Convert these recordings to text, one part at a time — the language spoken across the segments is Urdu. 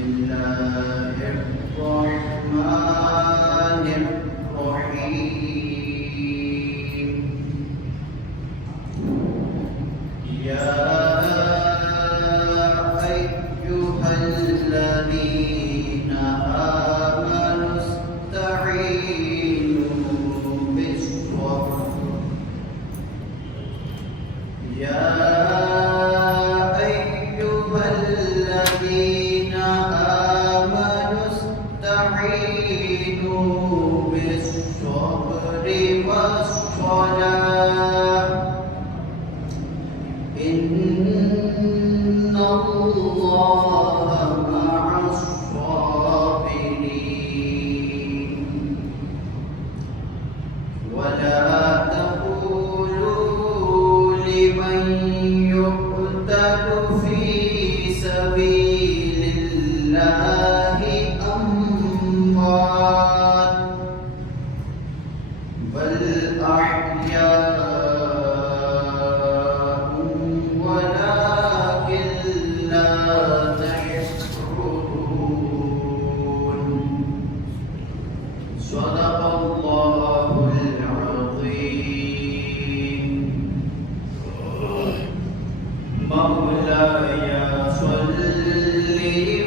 الله الرحمن الرحيم يا أيها الذين آمنوا استعينوا بالصبر والصلاة إن الله مع الصابرين ولا تقولوا لمن يقتل في سبيل الله أموات بل أحياء ولكن لا تشعرون صدق الله العظيم مولاي صل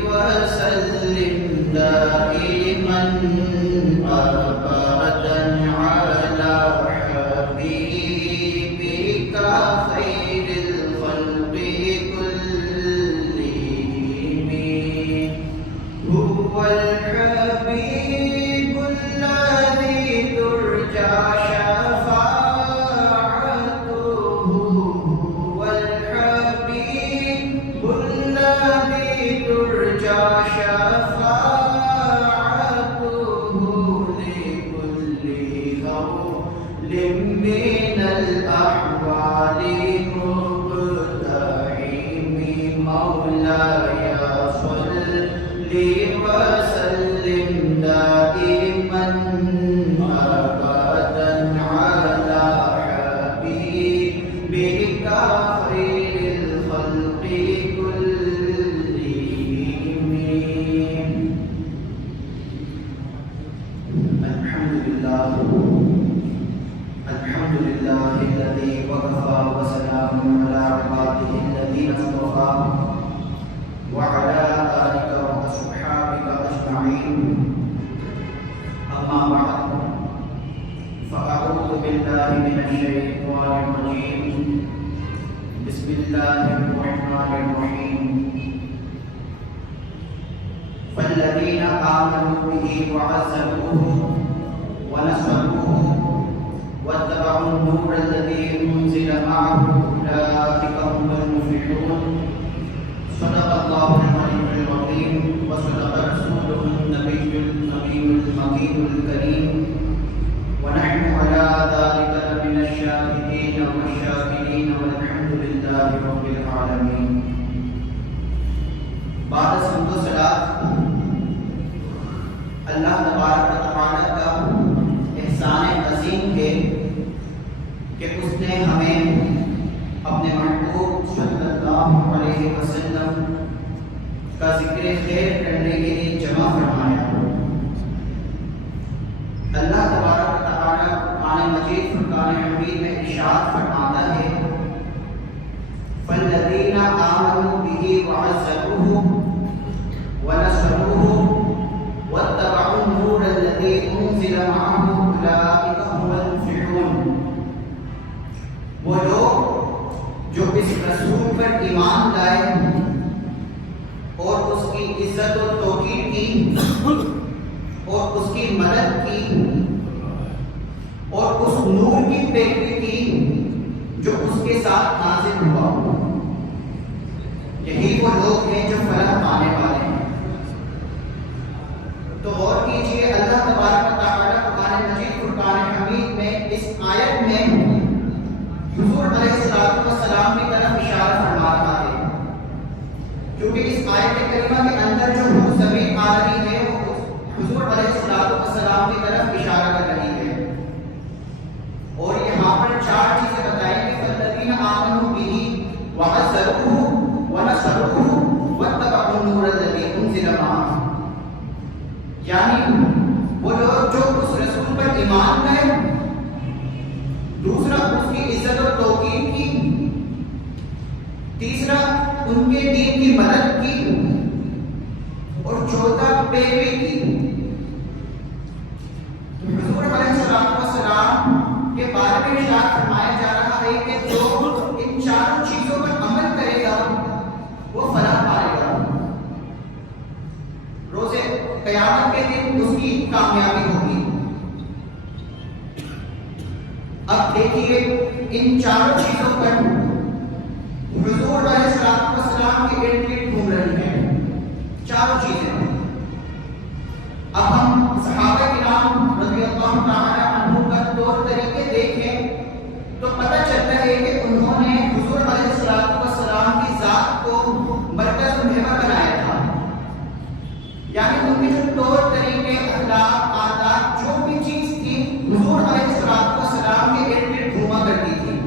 وسلم دائما أبدا على حبيبك خير الخلق كلهم هو الحبيب الذي ترجى شفاعته هو الحبيب الذي ترجى شفاعته لكل هول من الأحوال مقتحم مولاي صل وسلم دائما أبدا على حبيبك خير الخلق كلهم الحمد لله الذي وكفى وسلام على عباده الذين اصطفى وعلى آلك وأصحابك أجمعين أما بعد فأعوذ بالله من الشيطان الرجيم بسم الله الرحمن الرحيم فالذين آمنوا به وعزروه ونصروه واتبعوا النور الذي أنزل معه أولئك هم المفلحون صدق الله العلي العظيم وصدق رسوله النبي المكين الكريم ونحن على ذلك من الشاهدين والشاكرين والحمد لله رب العالمين. بعد حمد و صلاۃ اللہ تبارک و تعالی کا احسان عظیم ہے کہ اس نے ہمیں اپنے محبوب صلی اللہ علیہ وسلم کا ذکر خیر کرنے کے لیے جمع فرمایا. اللہ تبارک و تعالی قرآن مجید فرقان حمید میں ارشاد فرماتا ہے فالذین آمنوا به وعزروه ونصروه واتبعوا النور الذي انزل معه اولئک هم المفلحون. وہ لوگ جو اس رسول پر ایمان لائے اور اس کی عزت و توقیر کی اور اس کی مدد کی اور اس نور کی پیروی کی جو اس کے ساتھ نازل ہوا، یہی وہ لوگ ہیں جو فلاح پانے والے ہیں. تو غور کیجیے اللہ تبارک و تعالی قرآن مجید فرقان حمید میں اس آیت میں حضور علیہ السلام کی طرف اشارہ فرما رہا ہے، کیونکہ اس آیت کریمہ کے اندر جو زمین آ رہی ہے وہ حضور علیہ السلام کی طرف اشارہ کر رہی ہے. اور یہاں پر چار چیزیں بتائیں کہ فالذین آمنوا بہ وعزروه ونصروه واتبعوا النور الذی انزل معه دوسرا اس کی عزت و توقیر کی، تیسرا ان کے دین کی مدد کی، اور چوتھا پیروی کی۔ حضور علیہ السلام کے بارے میں ارشاد فرمایا جا رہا ہے کہ جو ان چاروں چیزوں پر عمل کرے گا وہ فلاح پائے گا، روز قیامت کے دن اس کی کامیابی ہوگی۔ اب دیکھیے ان چاروں چیزوں پر حضور علیہ السلام کے ارد گرد گھوم رہی ہیں چاروں چیزیں۔ اب ہم صحابہ کرام رضی اللہ تعالی عنہ کا طور طریقے دیکھیں تو پتہ چلتا ہے کہ انہوں نے حضور علیہ السلام کی ذات کو مرکز و محور بنایا تھا، یعنی ان کے جو طور طریقے، اخلاق، عادات، جو بھی چیز تھی حضور علیہ السلام کے ارد گرد گھوما کرتی تھی،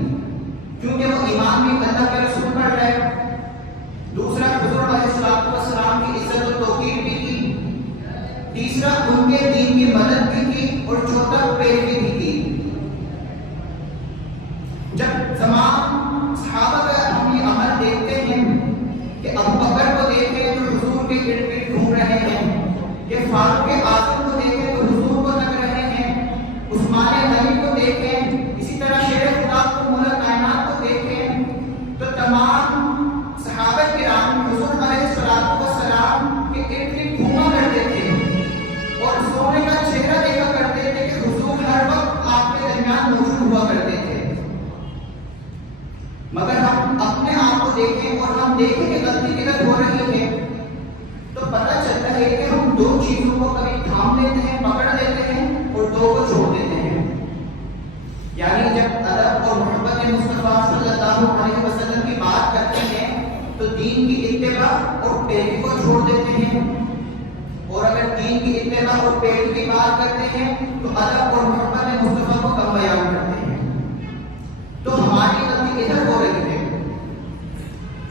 کیونکہ وہ ایمان بھی اللہ کے رسول پر رہے، دوسرا حضور علیہ السلام کی عزت و توقیر بھی کی، تیسرا ان کے دین کی مدد بھی کی، اور چوتھا پیروی بھی کی۔ جب تمام صحابہ کا ہم یہ عمل دیکھتے ہیں کہ ابو بکر کو دیکھیں تو حضور کے ارد گرد گھوم رہے ہیں، کہ فاروق اعظم کو دیکھیں تو حضور کو تک رہے ہیں، عثمان غنی کو دیکھیں، اسی طرح شیر خدا کو، مولا کائنات کو دیکھیں، تو تمام صحابہ کرام حضور علیہ السلام کے ارد گرد گھوما کرتے تھے اور سونے کا چہرہ دیکھا کرتے تھے کہ حضور ہر وقت آپ کے درمیان موجود ہوا کرتے تھے۔ مگر ہم اپنے آپ کو دیکھیں اور ہم دیکھیں کہ غلطی کدھر ہو رہی ہے تو پتہ چلتا ہے کہ ہم دو چیزوں کو کبھی تھام لیتے ہیں، پکڑ لیتے ہیں، اور دو کو چھوڑ دیتے ہیں۔ یعنی جب ادب اور محبت مصطفیٰ صلی اللہ علیہ وسلم کی بات کرتے ہیں تو دین کی اتباع اور پیروی کو چھوڑ دیتے ہیں، اور اگر دین کی اتباع اور پیروی کی بات کرتے ہیں تو ادب اور محبت مصطفیٰ کو کم بیان کرتے ہیں۔ تو ہماری غلطی ادھر ہو رہی ہے۔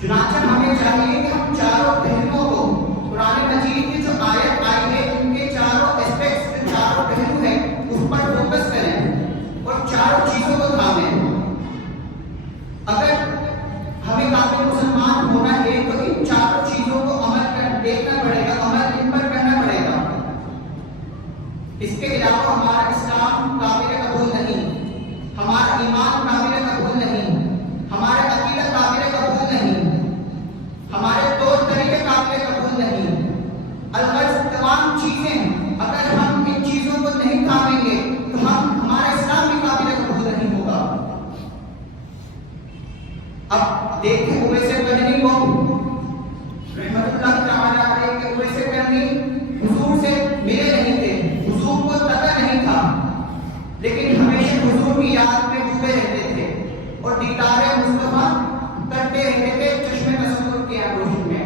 چنانچہ ہمیں چاہیے کہ ہم چاروں پہلوؤں کو، قرآن مجید کی جو آیت آئی ہے ان کے چاروں اسپیکٹس، جو چاروں پہلو ہیں اس پر فوکس کریں اور چاروں چیزوں کو تھامیں۔ اگر ہمیں کامل مسلمان ہونا ہے تو ان چاروں چیزوں کو عمل کر دیکھنا پڑے گا، عمل ان پر کرنا پڑے گا۔ اس کے علاوہ ہمارا اسلام قابل قبول نہیں، ہمارا ایمان قابل قبول نہیں، ہمارا عقیدہ قابل قبول نہیں، ہمارے طور طریقے قابل قبول نہیں۔ الغرض تمام چیزیں اگر ہم ان چیزوں کو نہیں تھامیں گے تو ہمارا اسلام بھی قابل قبول نہیں ہوگا۔ اب دیکھیں اویس قرنی کو، رحمت اللہ تعالی علیہ کہ اویس قرنی حضور سے ملے نہیں تھے، حضور کو پتہ نہیں تھا، لیکن ہمیشہ حضور کی یاد میں ڈوبے رہتے تھے اور دیدار مصطفیٰ کرتے رہتے تھے چشم تصور کی آگوش میں۔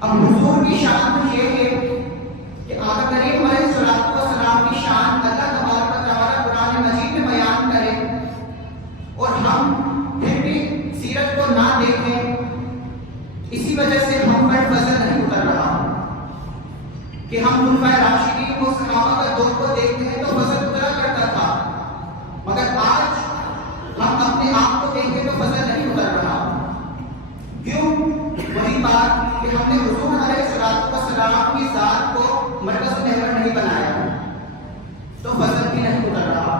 اب حضور کی شان یہ ہے کہ آقا کریم علیہ السلام کی شان اللہ تبارک و تعالی قرآن مجید میں بیان کرے اور ہم پھر بھی سیرت کو نہ دیکھیں، اسی وجہ سے ہم پر فضل نہیں اتر رہا کہ ہم خلفائے راشدین کو، صحابہ کا دور کو دیکھتے ہیں تو فضل اترا کرتا تھا، مگر آج ہم اپنے آپ کو دیکھیں تو فضل نہیں اتر رہا۔ کیوں؟ وہی بات کہ ہم نے حضور علیہ السلام کی ذات کو مرکز و محور نہیں بنایا تو فضل بھی نہیں اتر رہا۔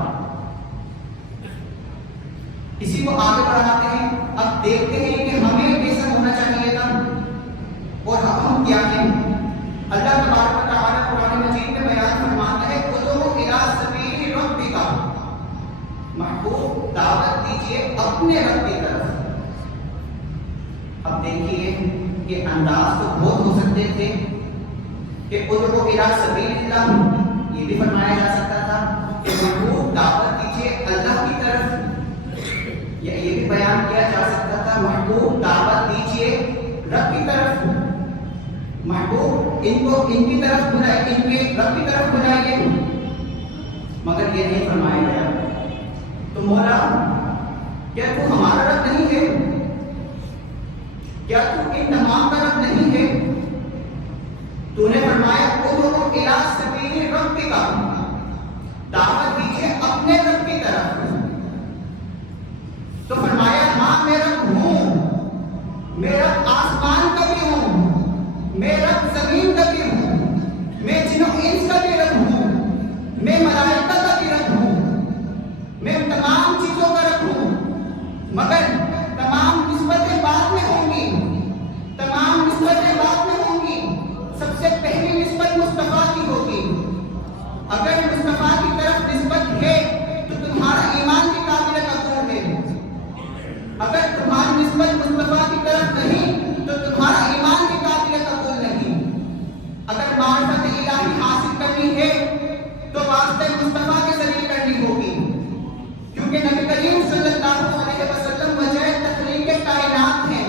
اسی کو آگے بڑھاتے ہیں، اب دیکھتے ہیں کہ ہمیں کیسا ہونا چاہیے تھا اور اب ہم کیا ہیں۔ اللہ تبارک و تعالی قرآن مجید میں بیان فرماتا ہے ادعو الی سبیل ربک، محبوب دعوت دیجیے اپنے رب کی طرف۔ اب دیکھیے کہ انداز تو بہت ہو سکتے تھے کہ ادعو الی سبیل اللہ، یہ بھی فرمایا جا سکتا تھا کہ محبوب دعوت دیجیے اللہ کی طرف، یا یہ بھی بیان کیا جا سکتا تھا محبوب دعوت دیجیے رب کی طرف، محبوب ان کو ان کی طرف بلائیے، ان کے رب کی طرف بلائیے، مگر یہ نہیں فرمایا گیا۔ تو مولا کیا تو ہمارا رب نہیں ہے؟ کیا تو ان تمام کا رب نہیں ہے؟ تو نے فرمایا ادعو الی سبیل ربک، دعوت دیجیے اپنے رب کی طرف۔ اگر مصطفیٰ کی طرف نسبت ہے تو تمہارا ایمان بھی قابل قبول ہے، اگر تمہاری نسبت مصطفیٰ کی طرف نہیں تو تمہارا ایمان بھی قابل قبول نہیں۔ اگر معرفت الہی حاصل کرنی ہے تو واسطے مصطفیٰ کے ذریعے کرنی ہوگی، کیونکہ نبی کریم صلی اللہ علیہ وسلم وجہ تخلیق کائنات ہیں۔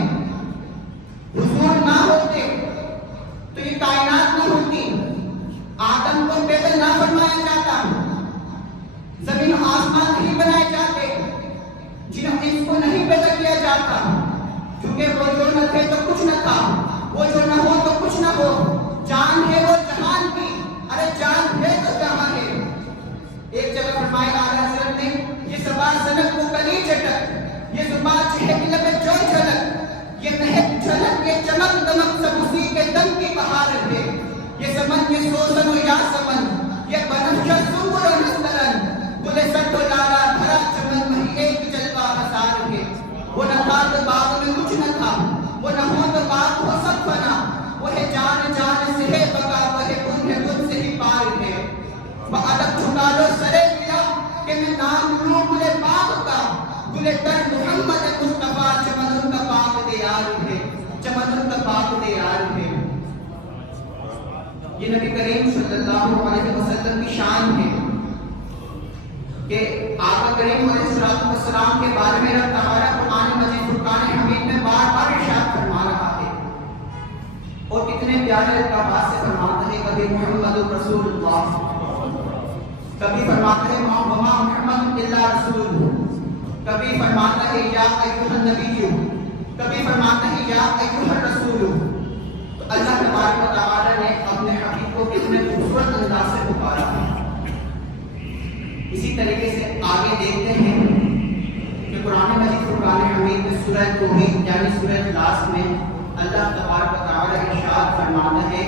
حضور نہ ہوتے تو یہ کائنات نہ ہوتی، آدم کو پیدا نہ فرمایا جاتا، زمین و آسمان نہیں بنائے جاتے، جنہوں اس کو نہیں پیدا کیا جاتا، کیونکہ وہ جو نہ تھے تو کچھ نہ تھا، وہ جو نہ ہو تو کچھ نہ ہو، جان ہے وہ جہان کی، ارے جان ہے تو جہاں ہے۔ ایک جگہ فرمایا اعلیٰ حضرت نے، یہ سبا سنک کو کلی چٹک، یہ زبا چہک لبے جوئی جھلک، یہ مہک جھلک، یہ چمک دمک سب اسی کے دم کی بہار ہے، یہ سمن یہ سوزن و یا سمن، یہ بنفشہ سنگر و نسترن، گلے سٹ و لالا بھرا چمن وہی ایک جلوہ ہزار ہے۔ وہ نہ تھا تو باغ میں کچھ نہ تھا، وہ نہ ہو تو باغ ہو سب فنا، وہ ہے جان جان سے ہے بقا، وہ ہے خود ہے خود سے ہی پار ہے۔ وہ ادب جھکا لو سرے ملا کہ میں نام لوں گلے باغ کا، گلے تر محمد مصطفیٰ، چمن ان کا پاک دیار ہے، چمن ان کا پاک دیار ہے۔ یہ نبی کریم صلی اللہ علیہ وسلم کی شان ہے کہ آقا کریم علیہ السلام کے بارے میں رب تعالیٰ قرآن مجید فرقان حمید میں بار بار ارشاد فرما رہا ہے، اور کتنے پیارے القابات سے فرماتا ہے، کبھی محمد رسول اللہ، کبھی فرماتا ہے وما محمد الا رسول، کبھی فرماتا ہے یا ایھا النبی، کبھی فرماتا ہے یا ایھا الرسول۔ تو اللہ تبارک و تعالیٰ نے اپنے حبیب کو کتنے خوبصورت انداز سے پکارا ہے۔ اسی طریقے سے آگے دیکھتے ہیں کہ قرآن مجید فرقان حمید میں سورہ توحید یعنی سورہ اخلاص میں اللہ تبارک و تعالیٰ ارشاد فرماتا ہے،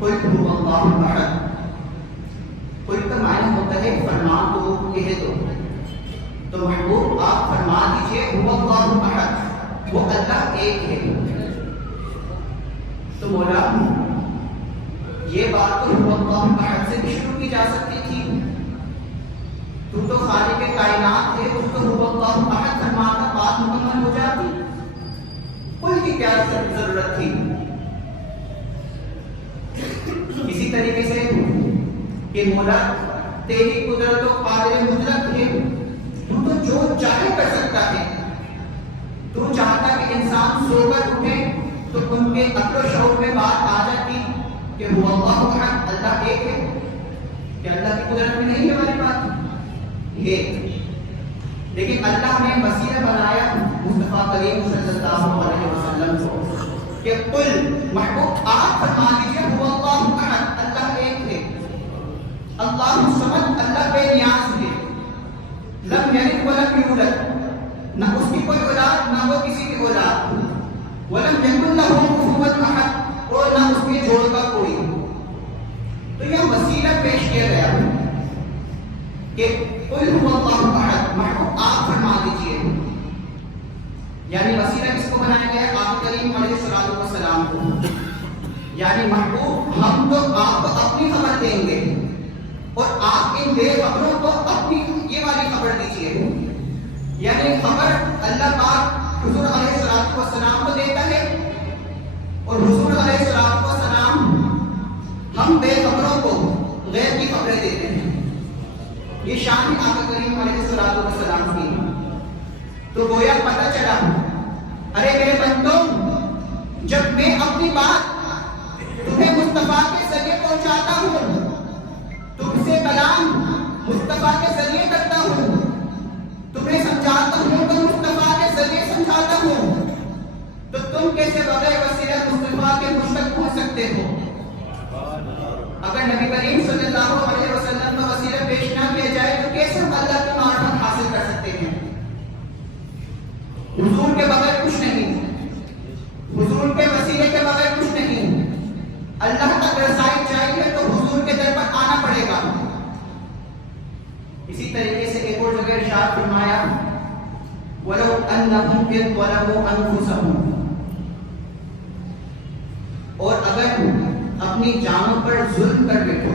قل هو اللہ احد۔ قل کا معنی ہوتا ہے فرما دو، کہہ دو، تو محبوب آپ فرما دیجئے هو اللہ احد، وہ اللہ ایک ہے۔ تو مولا یہ بات تو هو اللہ احد سے بھی شروع کی جا سکتی تھی، تو خالق کائنات ہے، اس کو هو اللہ احد فرماتا بات مکمل ہو جاتی، قل کی کیا ضرورت تھی؟ اسی طریقے سے کہ مولا تیری قدرت و قادر مطلق ہے، تو جو چاہے کر سکتا ہے، تو چاہتا کہ انسان سو کر اٹھے تو ان کے عقل و شعور میں بات آ جاتی کہ هو اللہ احد، اللہ ایک ہے، کہ اللہ کی قدرت میں نہیں ہے ہماری بات ہے، لیکن اللہ نے وسیلہ بنایا مصطفیٰ کریم صلی اللہ علیہ وسلم کو کہ قل محبوب آپ فرما دیجئے هو اللہ احد، اللہ ایک ہے، اللہ الصمد، اللہ بے نیاز ہے، لم یلد ولم یولد، نہ اس کی کوئی اولاد نہ وہ کسی کی اولاد، ولم یکن لہ کفوا احد، اور نہ اس کے جوڑ کا کوئی۔ تو یہ وسیلہ پیش کیا گیا کہ قل هو اللہ احد، محبوب آپ فرما دیجئے، یعنی وسیلہ کس کو بنایا گیا؟ آقا کریم علیہ السلام کو، یعنی محبوب ہم تو آپ کو اپنی خبر دیں گے اور آپ ان بے خبروں کو اپنی یہ والی خبر دیجئے، یعنی خبر اللہ پاک حضور علیہ السلام کو دیتا ہے اور حضور علیہ السلام ہم بے خبروں کو غیب کی خبریں دیتے ہیں۔ یہ شان آقا کریم علیہ السلام کی۔ تو گویا پتہ چلا، ارے میرے بندوں، جب میں اپنی بات تمہیں مصطفیٰ کے ذریعے پہنچاتا ہوں، تم سے کلام مصطفیٰ کے ذریعے کرتا ہوں، تمہیں سمجھاتا ہوں تو مصطفیٰ کے ذریعے سمجھاتا ہوں، تو تم کیسے بغیر وسیلہ مصطفیٰ کے مجھ تک پہنچ سکتے ہو؟ اگر نبی کریم صلی اللہ علیہ وسلم کا وسیلہ پیش نہ کیا جائے تو کیسے ہم اللہ کی معرفت حاصل کر سکتے ہیں؟ حضور کے بغیر کچھ نہیں، حضور کے وسیلے کے بغیر کچھ نہیں۔ اللہ تک رسائی چاہیے تو حضور کے در پر آنا پڑے گا۔ اسی طریقے سے ایک اور جگہ ارشاد فرمایا، وَلَوْ أَنَّهُمْ إِذْ ظَلَمُوا أَنفُسَهُمْ، اور اگر اپنی جانوں پر ظلم کر بیٹھو،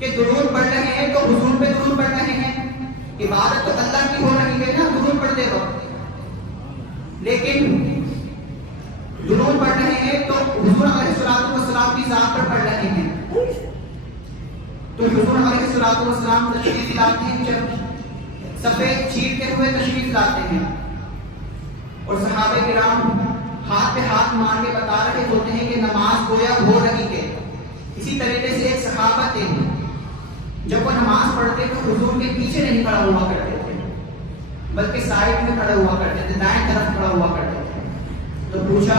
کہ درود پڑھ رہے ہیں تو حضور پہ درود پڑھ رہے ہیں، عبادت تو اللہ کی ہو رہی ہے نا درود پڑھتے وقت، لیکن درود پڑھ رہے ہیں تو حضور علیہ الصلوۃ والسلام کی ذات پر پڑھ رہے ہیں. تو حضور علیہ الصلوۃ والسلام تشریف لاتے ہیں، جب سفید چیرتے ہوئے تشریف لاتے ہیں اور صحابہ کرام ہاتھ پہ ہاتھ مار کے بتا رہے ہوتے ہیں کہ نماز گویا ہو رہی ہے. اسی طریقے سے ایک صحابہ تھے، جب وہ نماز پڑھتے تو حضور کے پیچھے نہیں کھڑا ہوا کرتے تھے بلکہ سائڈ میں کھڑے ہوا کرتے تھے، دائیں طرف کھڑا ہوا کرتے تھے. تو پوچھا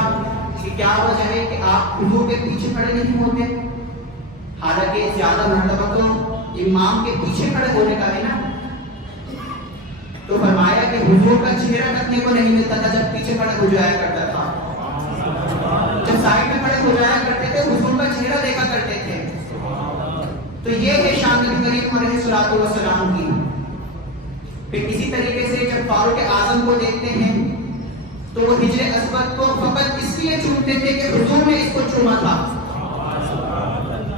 کہ کیا وجہ ہے کہ آپ حضور کے پیچھے کھڑے نہیں ہوتے؟ حالانکہ زیادہ مرتبہ تو امام کے پیچھے کھڑے ہونے کا ہے نا. تو فرمایا کہ حضور کا چہرہ تکنے کو نہیں ملتا تھا جب پیچھے کھڑے ہو جایا کرتا تھا. جب سائڈ میں کھڑے ہو جایا کرتے تھے حضور کا چہرہ دیکھا کرتے تھے. تو یہ ہے شان نبی کریم علیہ الصلوۃ والسلام کی. پھر اسی طریقے سے جب فاروق اعظم کو دیکھتے ہیں تو وہ حجر اسود کو فقط اس لیے چومتے تھے کہ حضور نے اس کو چوما تھا.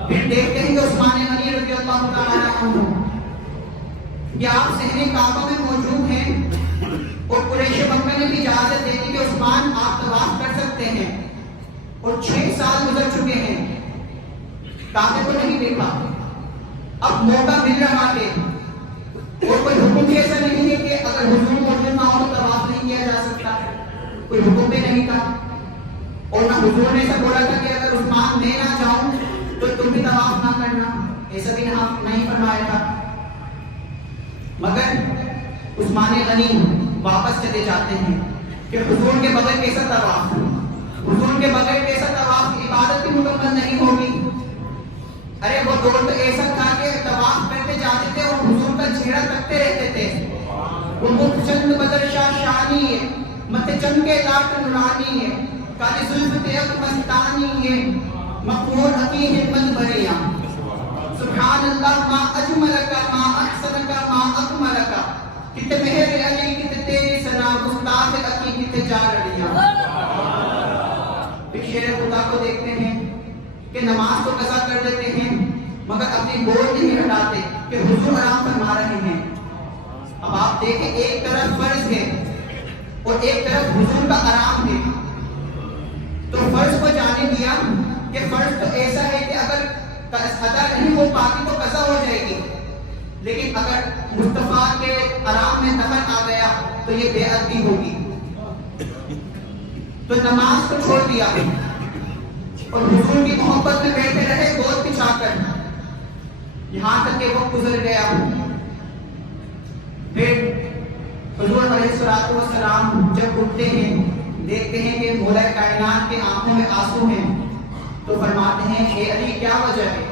پھر دیکھتے ہیں کہ عثمان غنی رضی اللہ تعالی عنہ کہ آپ صحن کعبہ میں موجود ہیں اور قریش مکہ نے بھی اجازت دے دی کہ عثمان آپ طواف کر سکتے ہیں، اور 6 سال گزر چکے ہیں کعبے کو نہیں دیکھا. اب موقع مل رہا ہے اور کوئی حکم بھی ایسا نہیں ہے کہ اگر حضور موجود نہ ہو تو طواف نہیں کیا جا سکتا. کوئی حکم بھی نہیں تھا اور نہ حضور نے ایسا بولا تھا کہ اگر عثمان میں نہ جاؤں تو تم بھی طواف نہ کرنا، ایسا بھی نہیں فرمایا تھا. مگر عثمان غنی واپس چلے جاتے ہیں کہ حضور کے بغیر کیسا طواف، حضور کے بغیر کیسا طواف، عبادت بھی مکمل نہیں ہوگی. ارے وہ دور تو ایسا تھا کہ طواف کرتے جاتے تھے اور حضور کا چہرہ تکتے رہتے تھے. وہ مکھ چند بدر شاہ شانی ہے، مت چند کے لاٹ نورانی ہے، کالی زلف تیغ مستانی ہے، مقبول حقیق حکمت بھریا. سبحان اللہ ما اجملکا ما احسنکا ما اکملکا، کتے مہر علی کتے تیری سنا گستاخ عقی کتے جا رڑیا. پھر شیر خدا کو دیکھتے ہیں کہ نماز تو قضا کر دیتے ہیں مگر اپنی بول نہیں ہٹاتے کہ حضور آرام فرما رہے ہیں. اب آپ دیکھیں ایک طرف فرض ہے اور ایک طرف حضور کا آرام ہے. تو فرض کو جانے دیا کہ فرض تو ایسا ہے کہ اگر ادا نہیں ہو پاتی تو قضا ہو جائے گی، لیکن اگر مصطفیٰ کے آرام میں دخل آ گیا تو یہ بے ادبی ہوگی. تو نماز کو چھوڑ دیا اور حضور کی محبت میں بیٹھے رہے گود بچھا کر، یہاں تک کہ وقت گزر گیا. پھر حضور علیہ الصلوۃ والسلام جب اٹھتے ہیں دیکھتے ہیں کہ مولا کائنات کی آنکھوں میں آنسو ہیں تو فرماتے ہیں اے علی کیا وجہ ہے؟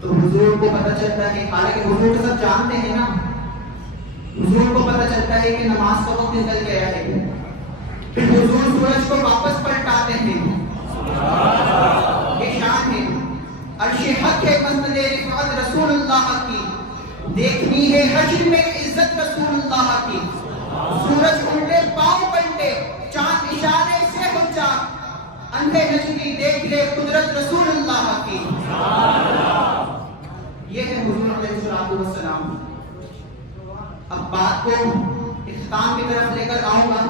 تو حضور کو پتہ چلتا ہے، حالانکہ حضور تو سب جانتے ہیں نا، حضور کو پتہ چلتا ہے کہ نماز کا وقت نکل گیا ہے. پھر حضور سورج کو واپس پلٹاتے ہیں. یہ شان ہے، عرش حق ہے مسند رفعت رسول اللہ کی، دیکھنی ہے حشر میں عزت رسول اللہ کی. سورج الٹے پاؤں پلٹے، چاند اشارے سے ہو چاک، اندھے نجمی دیکھ لے قدرت رسول اللہ کی. یہ ہے حضور علیہ الصلوۃ والسلام. اب بات کو اختتام کی طرف لے کر آؤں گا.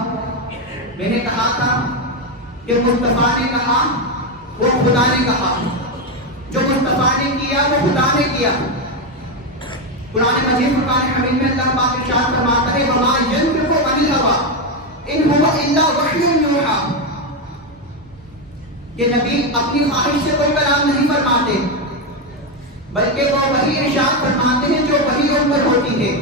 میں نے کہا تھا کہ مصطفیٰ نے کہا وہ خدا نے کہا، جو مصطفیٰ نے کیا وہ خدا نے کیا. قرآن مجید فرقان حمید میں اللہ پاک ارشاد فرماتا ہے وما ينطق عن الهوى ان هو الا وحی یوحی، کہ نبی اپنی خواہش سے کوئی کلام نہیں فرماتے بلکہ وہ وحی ارشاد فرماتے ہیں جو وحی ان پر ہوتی ہے.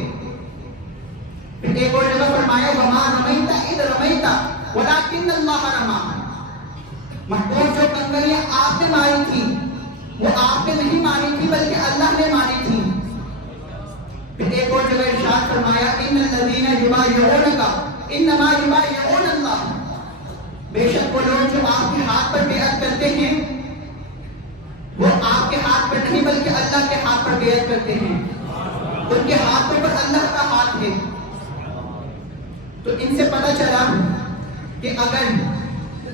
پھر ایک اور جگہ فرمایا وما رمیت اذ رمیت ولکن اللہ رمی، محبوب جو کنکریاں آپ نے ماری تھی وہ آپ نے نہیں ماری تھی بلکہ اللہ نے ماری تھی. پھر ایک اور جگہ ارشاد فرمایا ان الذین یبایعونک انما یبایعون اللہ، بے شک وہ لوگ جو آپ کے ہاتھ پر بیعت کرتے ہیں وہ آپ کے ہاتھ پر نہیں بلکہ اللہ کے ہاتھ پر بیعت کرتے ہیں. ان کے ہاتھوں پر اللہ کا ہاتھ ہے. تو ان سے پتہ چلا کہ اگر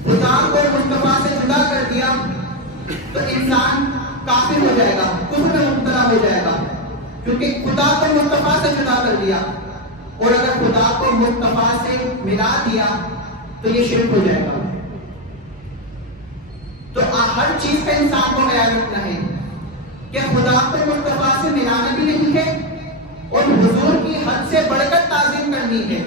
خدا کو مصطفیٰ سے جدا کر دیا تو انسان کافر ہو جائے گا، کفر میں مبتلا ہو جائے گا، کیونکہ خدا کو مصطفیٰ سے جدا کر دیا، اور اگر خدا کو مصطفیٰ سے ملا دیا تو یہ شرک ہو جائے گا۔ تو ہر چیز کا انسان کو خیال رکھنا ہے کہ خدا کو مصطفیٰ سے ملانا بھی نہیں ہے اور حضور کی حد سے بڑھ کر تعظیم کرنی ہے،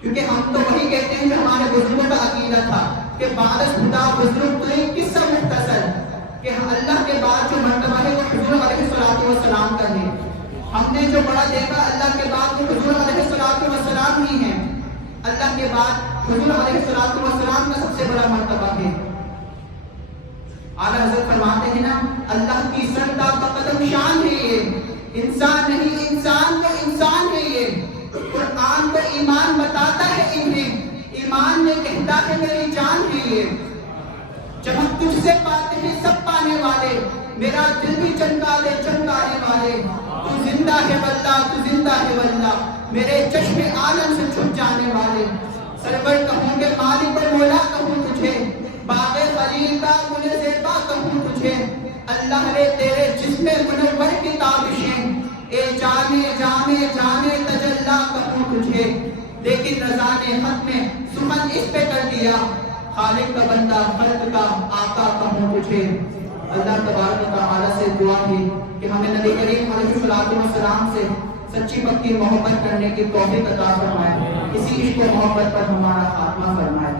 کیونکہ ہم تو وہی کہتے ہیں جو ہمارے بزرگوں کا عقیدہ تھا کہ بعد از خدا بزرگ تو ایک قصہ مختصر، کہ اللہ کے بعد جو مرتبہ ہے وہ حضور علیہ الصلوۃ والسلام کا ہے۔ ہم نے جو بڑا دیکھا اللہ کے بعد وہ حضور علیہ الصلوۃ والسلام ہی ہے، اللہ کے بعد حضور علیہ الصلوۃ والسلام کا سب سے بڑا مرتبہ ہے۔ اعلیٰ حضرت فرماتے ہیں نا، اللہ کی سرتا قدم شان ہے یہ، انسان نہیں انسان تو انسان ہے یہ، قرآن تو ایمان بتاتا ہے انہیں، ایمان میں کہتا ہے میری جان ہے یہ، جب ہم تجھ سے پاتے ہیں سب پانے والے، میرا دل بھی چمکا دے چمکانے والے، تو زندہ ہے واللہ تو زندہ ہے واللہ، میرے چشم عالم سے چھپ جانے والے، سرور کہوں گے مالک و مولا کہوں تجھے، باغ خلیل کا گل زیبا کہوں تجھے، اللہ نے تیرے جسم منور کی تابشیں، اے جانے جامے جانے تجلا کہوں تجھے، لیکن رضا نے حق میں سمن اس پہ کر دیا، خالق کا بندہ خلق کا آقا کہوں تجھے۔ اللہ تبارک و تعالیٰ سے دعا کی کہ ہمیں نبی کریم علیہ الصلوۃ والسلام سے سچی پکی محبت کرنے کی توفیق عطا فرمائے، اسی عشق و محبت پر ہمارا خاتمہ فرمائے۔